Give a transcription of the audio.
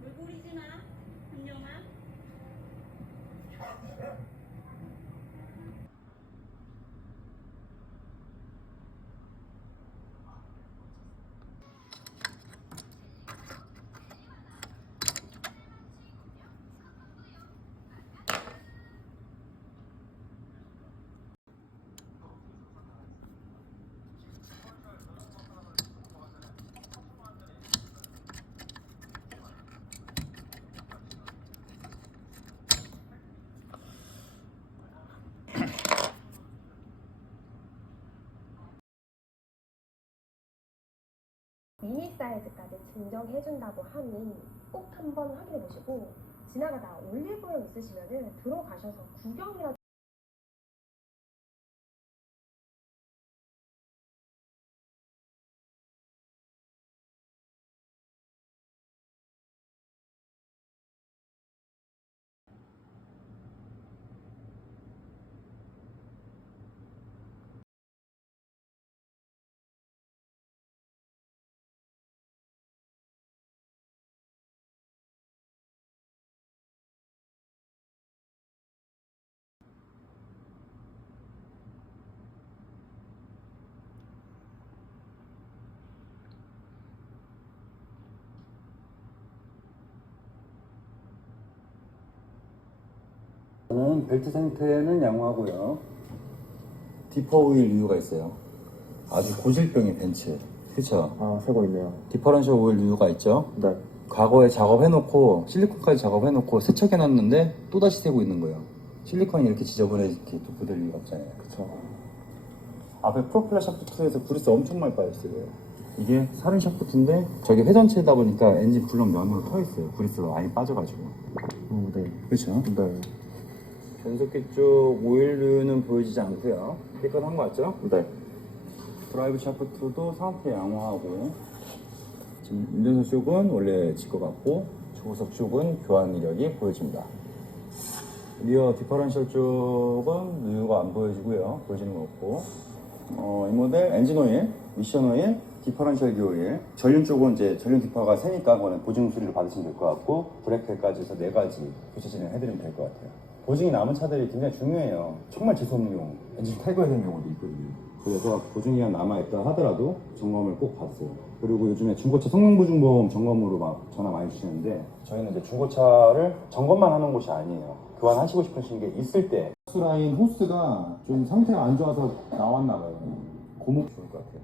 물 고리지 마, 김영아. 미니 사이즈까지 증정해준다고 하니 꼭 한번 확인해 보시고, 지나가다 올리브영 있으시면은 들어가셔서 구경이라도. 저는 벨트 상태는 양호하고요. 디퍼 오일 유가 있어요. 아주 고질병의 벤츠. 그쵸? 아, 새거 있네요. 디퍼런셜 오일 유가 있죠? 네. 과거에 작업해놓고 실리콘까지 작업해놓고 세척해놨는데 또다시 새고 있는 거예요. 실리콘이 이렇게 지저분해 이렇게 도포될 리가 없잖아요. 그쵸. 앞에 프로펠러 샤프트에서 그리스 엄청 많이 빠졌어요. 이게 사륜 샤프트인데 저게 회전체다 보니까 엔진 블럭 면으로 터있어요. 그리스가 많이 빠져가지고. 네. 그쵸? 네. 변속기 쪽 오일류는 보여지지 않고요. 깨끗한 거 같죠? 네. 드라이브 샤프트도 상태 양호하고, 지금 운전석 쪽은 원래 질 것 같고 조수석 쪽은 교환 이력이 보여집니다. 리어 디퍼런셜 쪽은 누유가 안 보여지고요. 보여지는 거 없고, 이 모델 엔진 오일, 미션 오일, 디퍼런셜 오일, 전륜 쪽은 이제 전륜 디퍼가 새니까 그거는 보증 수리를 받으시면 될 것 같고, 브레이크까지 해서 4가지 교체 진행 해드리면 될 것 같아요. 보증이 남은 차들이 굉장히 중요해요. 정말 재수없는 경우, 엔진 탈거해야 되는 경우도 있거든요. 그래서 보증기간 남아있다 하더라도 점검을 꼭 받으세요. 그리고 요즘에 중고차 성능보증보험 점검으로 막 전화 많이 주시는데, 저희는 이제 중고차를 점검만 하는 곳이 아니에요. 교환하시고 싶으신 게 있을 때 호스라인 호스가 좀 상태가 안 좋아서 나왔나 봐요. 고목 좋을 것 같아요.